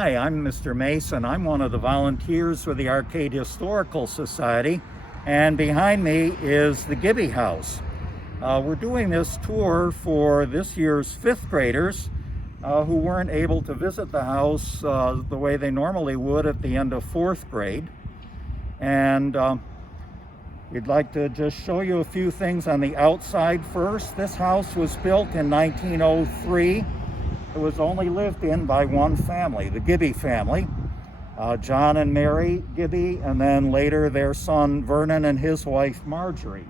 Hi, I'm Mr. Mason. I'm one of the volunteers for the Arcade Historical Society, and behind me is the Gibby house. We're doing this tour for this year's fifth graders who weren't able to visit the house the way they normally would at the end of fourth grade. And we'd like to just show you a few things on the outside first. This house was built in 1903. It was only lived in by one family, the Gibby family, John and Mary Gibby, and then later their son Vernon and his wife Marjorie.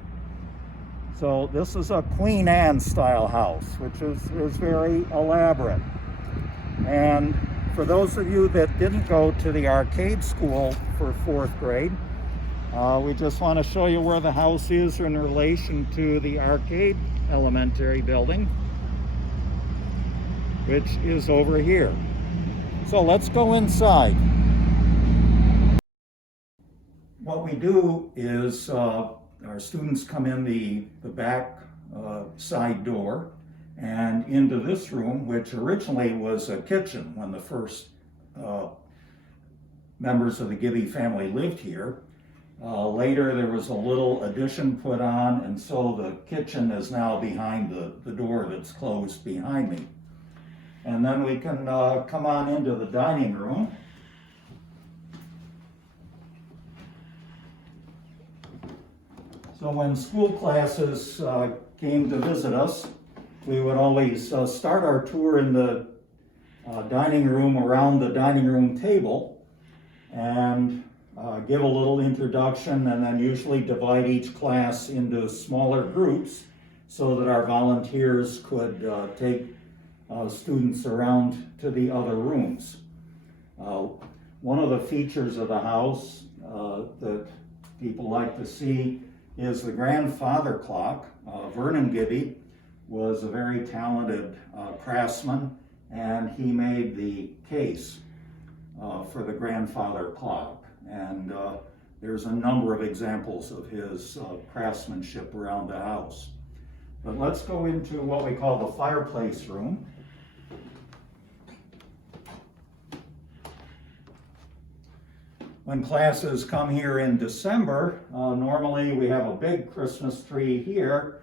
So this is a Queen Anne style house, which is very elaborate. And for those of you that didn't go to the arcade school for fourth grade, we just want to show you where the house is in relation to the arcade elementary building, which is over here. So let's go inside. What we do is our students come in the back side door and into this room, which originally was a kitchen when the first members of the Gibby family lived here. Later there was a little addition put on, and so the kitchen is now behind the door that's closed behind me. And then we can come on into the dining room. So when school classes came to visit us, we would always start our tour in the dining room around the dining room table and give a little introduction, and then usually divide each class into smaller groups so that our volunteers could take students around to the other rooms. One of the features of the house that people like to see is the grandfather clock. Vernon Gibby was a very talented craftsman, and he made the case for the grandfather clock. And there's a number of examples of his craftsmanship around the house. But let's go into what we call the fireplace room. When classes come here in December, normally we have a big Christmas tree here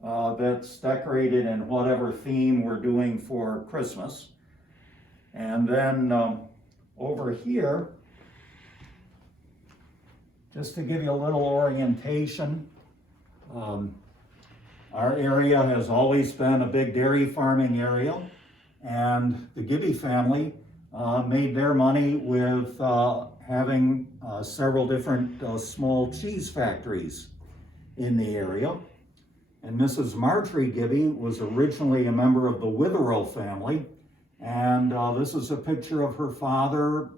that's decorated in whatever theme we're doing for Christmas. And then over here, just to give you a little orientation, our area has always been a big dairy farming area, and the Gibby family made their money with having several different small cheese factories in the area. And Mrs. Marjorie Gibby was originally a member of the Witherill family, and this is a picture of her father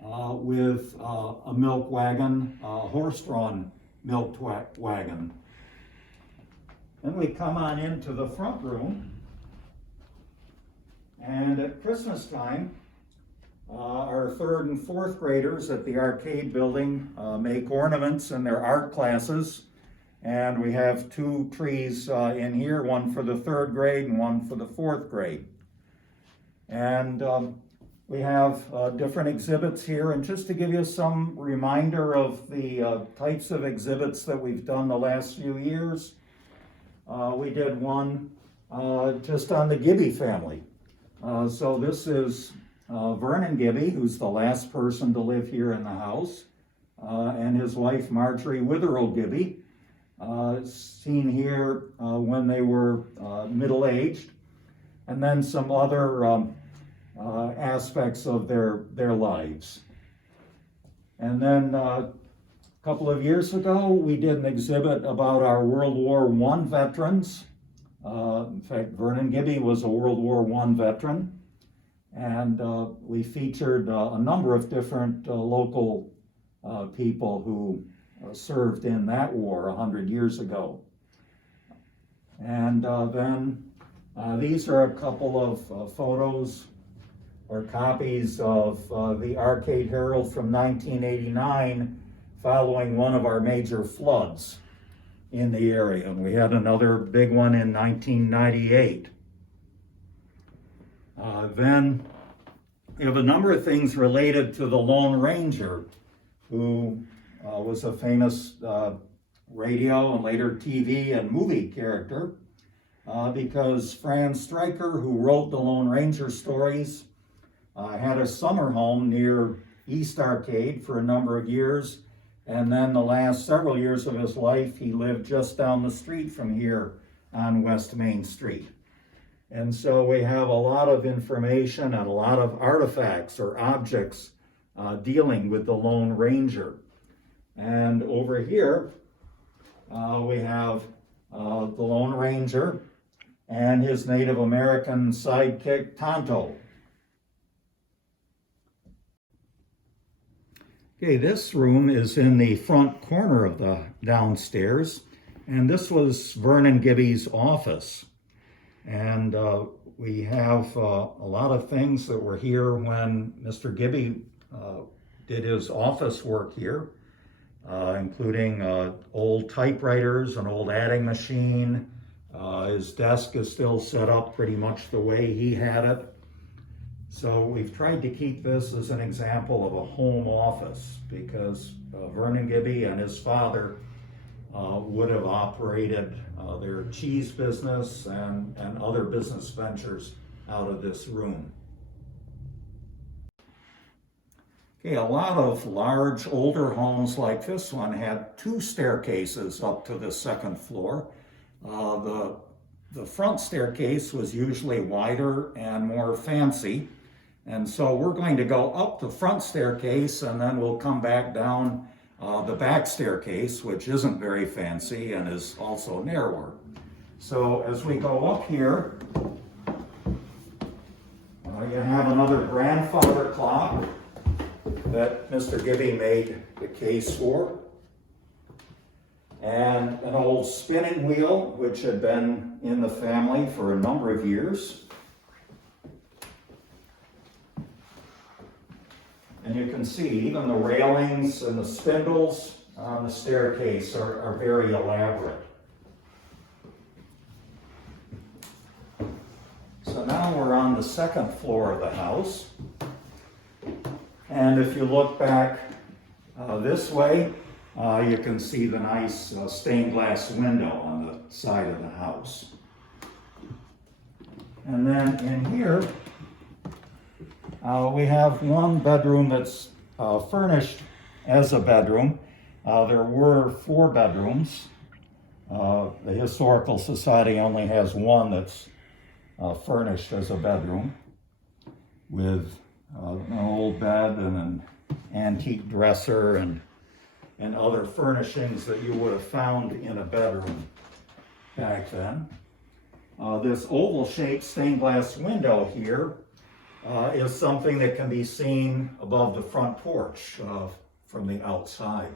with a milk wagon, a horse-drawn milk wagon. Then we come on into the front room, and at Christmas time, our third and fourth graders at the arcade building make ornaments in their art classes, and we have two trees in here, one for the third grade and one for the fourth grade. And we have different exhibits here, and just to give you some reminder of the types of exhibits that we've done the last few years, we did one just on the Gibby family. So this is Vernon Gibby, who's the last person to live here in the house, and his wife Marjorie Witherill Gibby, seen here when they were middle-aged, and then some other aspects of their lives. And then a couple of years ago, we did an exhibit about our World War I veterans. In fact, Vernon Gibby was a World War I veteran, and we featured a number of different local people who served in that war 100 years ago. And then these are a couple of photos or copies of the Arcade Herald from 1989 following one of our major floods in the area. And we had another big one in 1998. Then We have a number of things related to the Lone Ranger, who was a famous radio and later TV and movie character, because Franz Stryker, who wrote the Lone Ranger stories, had a summer home near East Arcade for a number of years, and then the last several years of his life he lived just down the street from here on West Main Street. And so we have a lot of information and a lot of artifacts or objects dealing with the Lone Ranger. And over here we have the Lone Ranger and his Native American sidekick Tonto. Okay, this room is in the front corner of the downstairs, and this was Vernon Gibby's office. And we have a lot of things that were here when Mr. Gibby did his office work here, including old typewriters, an old adding machine. His desk is still set up pretty much the way he had it. So we've tried to keep this as an example of a home office, because Vernon Gibby and his father would have operated their cheese business and other business ventures out of this room. Okay, a lot of large older homes like this one had two staircases up to the second floor. The front staircase was usually wider and more fancy, and so we're going to go up the front staircase and then we'll come back down the back staircase, which isn't very fancy and is also narrower. So as we go up here, you have another grandfather clock that Mr. Gibby made the case for, and an old spinning wheel which had been in the family for a number of years. And you can see even the railings and the spindles on the staircase are very elaborate. So now we're on the second floor of the house. And if you look back this way, you can see the nice stained glass window on the side of the house. And then in here, we have one bedroom that's furnished as a bedroom. There were 4 bedrooms. The Historical Society only has one that's furnished as a bedroom, with an old bed and an antique dresser and other furnishings that you would have found in a bedroom back then. This oval-shaped stained glass window here is something that can be seen above the front porch from the outside.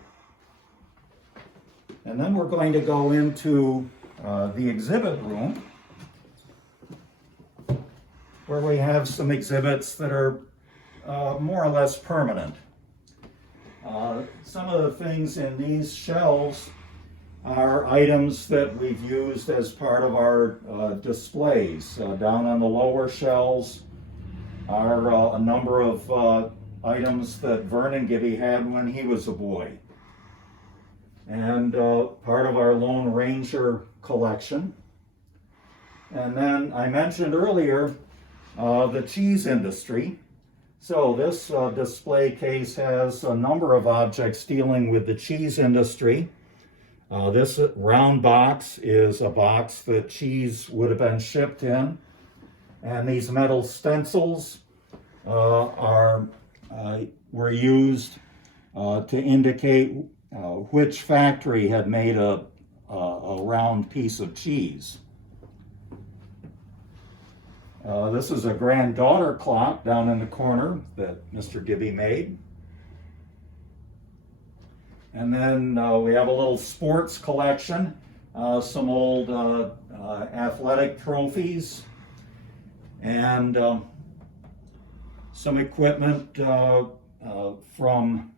And then we're going to go into the exhibit room, where we have some exhibits that are more or less permanent. Some of the things in these shelves are items that we've used as part of our displays. Down on the lower shelves are a number of items that Vernon Gibby had when he was a boy, and part of our Lone Ranger collection. And then I mentioned earlier the cheese industry. So this display case has a number of objects dealing with the cheese industry. This round box is a box that cheese would have been shipped in. And these metal stencils were used to indicate which factory had made a round piece of cheese. This is a granddaughter clock down in the corner that Mr. Gibby made. And then we have a little sports collection, some old athletic trophies, and some equipment from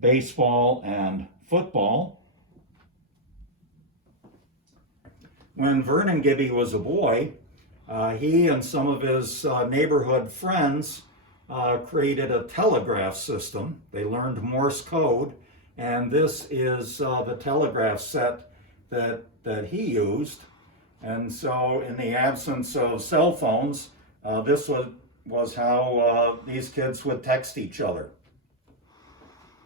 baseball and football. When Vernon Gibby was a boy, he and some of his neighborhood friends created a telegraph system. They learned Morse code, and this is the telegraph set that he used. And so in the absence of cell phones, this was how these kids would text each other.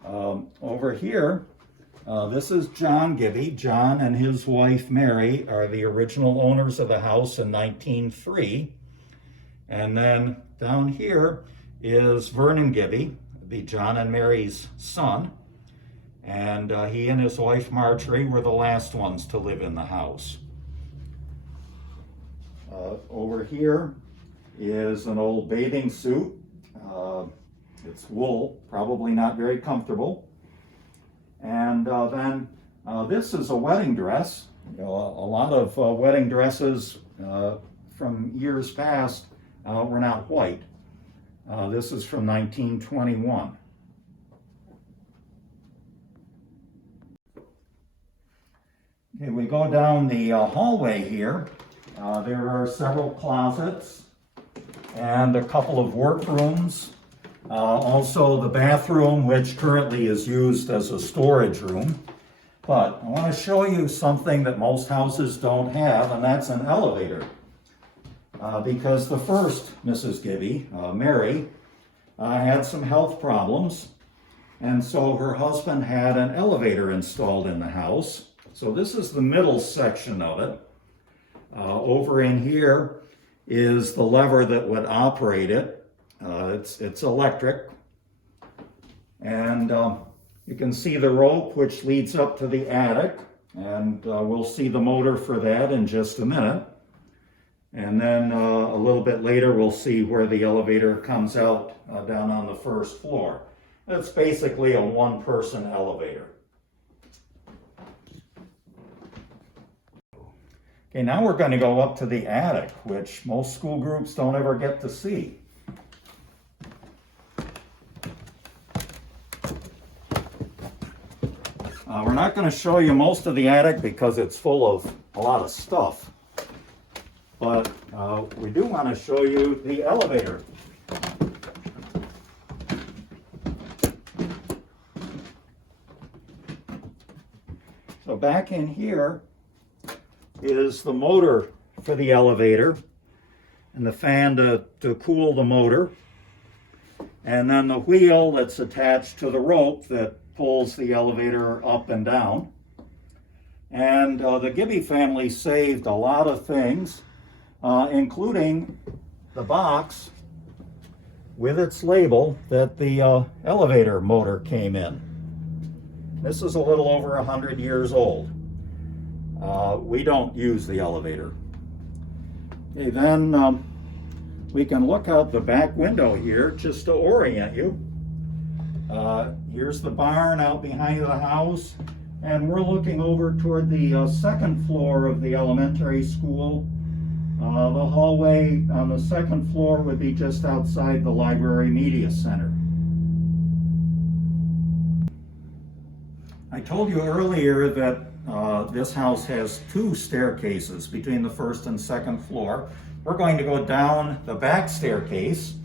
Over here, this is John Gibby. John and his wife Mary are the original owners of the house in 1903. And then down here is Vernon Gibby, the John and Mary's son. And he and his wife Marjorie were the last ones to live in the house. Over here is an old bathing suit. It's wool, probably not very comfortable. And then this is a wedding dress. You know, a lot of wedding dresses from years past were not white. This is from 1921. Okay, we go down the hallway here. There are several closets and a couple of workrooms. Also the bathroom, which currently is used as a storage room. But I want to show you something that most houses don't have, and that's an elevator. Because the first Mrs. Gibby, Mary, had some health problems, and so her husband had an elevator installed in the house. So this is the middle section of it. Over in here is the lever that would operate it. It's electric, and you can see the rope which leads up to the attic, and we'll see the motor for that in just a minute. And then a little bit later we'll see where the elevator comes out down on the first floor. It's basically a one-person elevator. Okay, now we're going to go up to the attic, which most school groups don't ever get to see. We're not going to show you most of the attic because it's full of a lot of stuff. But we do want to show you the elevator. So back in here is the motor for the elevator and the fan to cool the motor. And then the wheel that's attached to the rope that pulls the elevator up and down. And the Gibby family saved a lot of things, including the box with its label that the elevator motor came in. This is a little over 100 years old. We don't use the elevator. Okay, then we can look out the back window here just to orient you. Here's the barn out behind the house, and we're looking over toward the second floor of the elementary school. The hallway on the second floor would be just outside the library media center. I told you earlier that this house has two staircases between the first and second floor. We're going to go down the back staircase,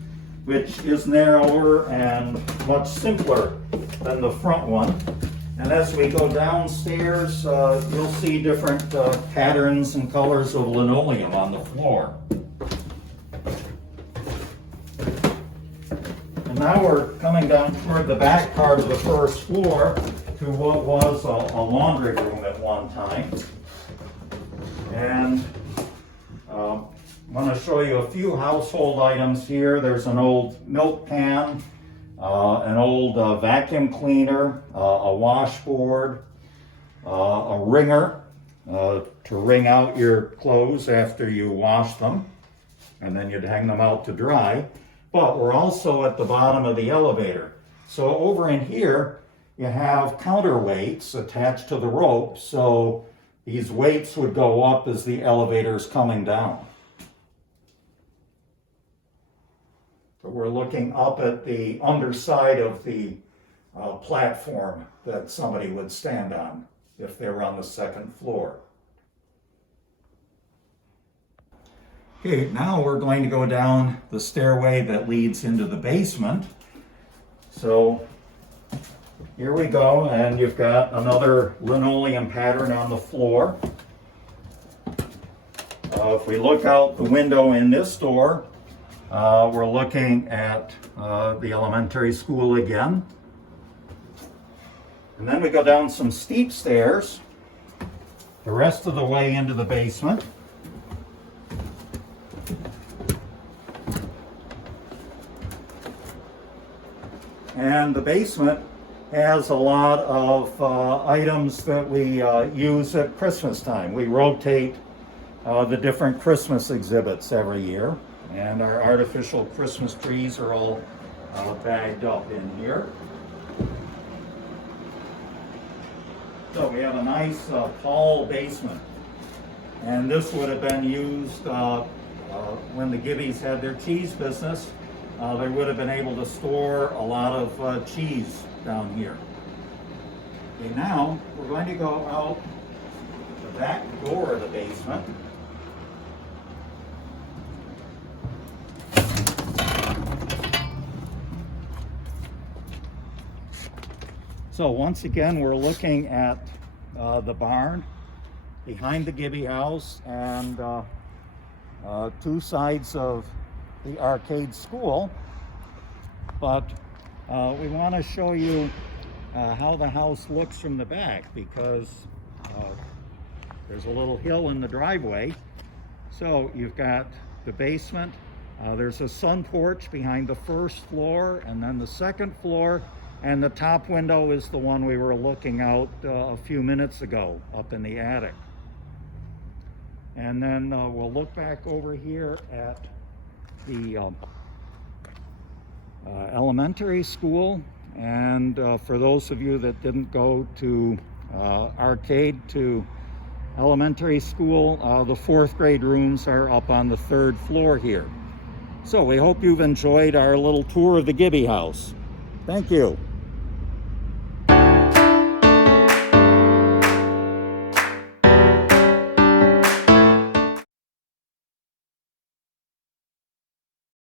which is narrower and much simpler than the front one. And as we go downstairs, you'll see different patterns and colors of linoleum on the floor. And now we're coming down toward the back part of the first floor to what was a laundry room at one time. And I'm going to show you a few household items here. There's an old milk pan, an old vacuum cleaner, a washboard, a wringer to wring out your clothes after you wash them, and then you'd hang them out to dry. But we're also at the bottom of the elevator. So over in here, you have counterweights attached to the rope, so these weights would go up as the elevator's coming down. So we're looking up at the underside of the platform that somebody would stand on if they were on the second floor. Okay, now we're going to go down the stairway that leads into the basement. So here we go, and you've got another linoleum pattern on the floor. If we look out the window in this door, we're looking at the elementary school again. And then we go down some steep stairs the rest of the way into the basement. And the basement has a lot of items that we use at Christmas time. We rotate the different Christmas exhibits every year, and our artificial Christmas trees are all bagged up in here. So we have a nice tall basement, and this would have been used when the Gibbys had their cheese business. They would have been able to store a lot of cheese down here. Okay, now we're going to go out the back door of the basement. So once again, we're looking at the barn behind the Gibby house and two sides of the arcade school. But we want to show you how the house looks from the back, because there's a little hill in the driveway. So you've got the basement, there's a sun porch behind the first floor, and then the second floor. And the top window is the one we were looking out a few minutes ago up in the attic. And then we'll look back over here at the elementary school. And for those of you that didn't go to arcade to elementary school, the fourth grade rooms are up on the third floor here. So we hope you've enjoyed our little tour of the Gibby house. Thank you.